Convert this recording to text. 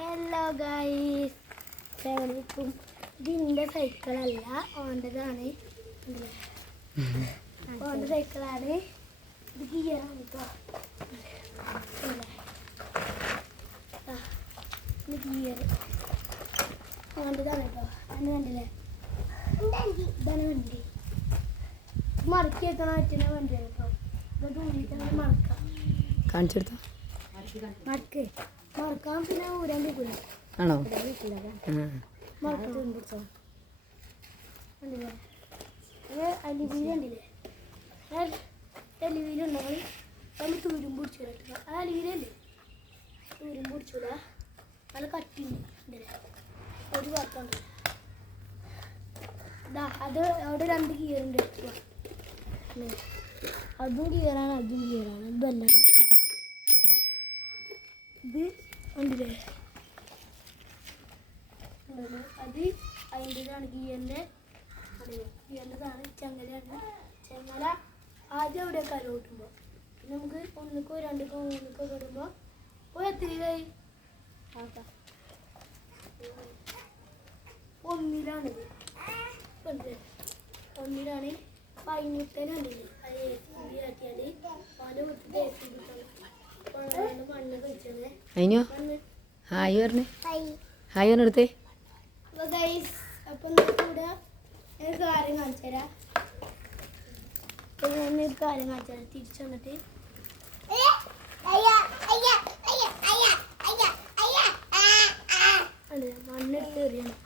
Hello guys, അസ്സലാമലൈക്കും. ഇതിൻ്റെ സൈക്കിളല്ല, ഓൻ്റെതാണ്. ഓൻ്റെ സൈക്കിളാണ്. ഇത് ഗിയറാണ് കേട്ടോ. ഇത് ഗിയർ ഓൻ്റെതാണ് കേട്ടോ. അന്ന് കണ്ടില്ലേ, ഇതാണ് വണ്ടി. മടക്കി വെക്കാൻ പറ്റുന്ന വണ്ടിയാണ് കേട്ടോ. ഇത് ഊരിയിട്ട് മടക്കാം. കാണിച്ചെടുത്ത മറക്കാൻ പിന്നെ ഊരാൻ പോകില്ല. ആണോ? അലിവീല് കണ്ടില്ലേ? അലിവീലുണ്ടെങ്കിൽ നമ്മൾ തൂരും പിടിച്ചു. ആ അലിവീലല്ലേ തൂരും പിടിച്ചൂല. നല്ല കട്ടിണ്ട് ഒരു ഭാഗത്തുണ്ട്. അത് അവിടെ 2 ഗിയറുണ്ട്. അതും ഗിയറാണ്, അതും ഗിയറാണ്. ഇതല്ല, ഇത് കണ്ടില്ലേ? അത് അതിൻ്റെതാണ് ഗിയറിൻ്റെ. ഗിയറിൻ്റെതാണ് ചങ്ങലയാണ്. ചങ്ങല ആദ്യം അവിടെ കരോട്ടുമ്പോൾ പിന്നെ നമുക്ക് 1-ക്കോ 2-ക്കോ 3-ക്കോ കിടുമ്പോൾ എത്രയായി? ഒന്നിലാണിത്. ഒന്നിലാണ്. പൈമുട്ടനുണ്ടല്ലേ, അത് ആക്കിയാൽ പല വീട്ടിൽ മണ്ണ് കഴിച്ചത്. അതിനോ ഹായ് പറഞ്ഞേ, ഹായ് പറഞ്ഞെടുത്തേ. അപ്പോൾ ഗൈസ്, അപ്പം കൂടെ ഒരു കാര്യം കാണിച്ചു തരാം. ഞാനൊരു കാര്യം കാണിച്ചു തരാം. തിരിച്ചു വന്നിട്ട് മണ്ണെടുത്ത് എറിയണം.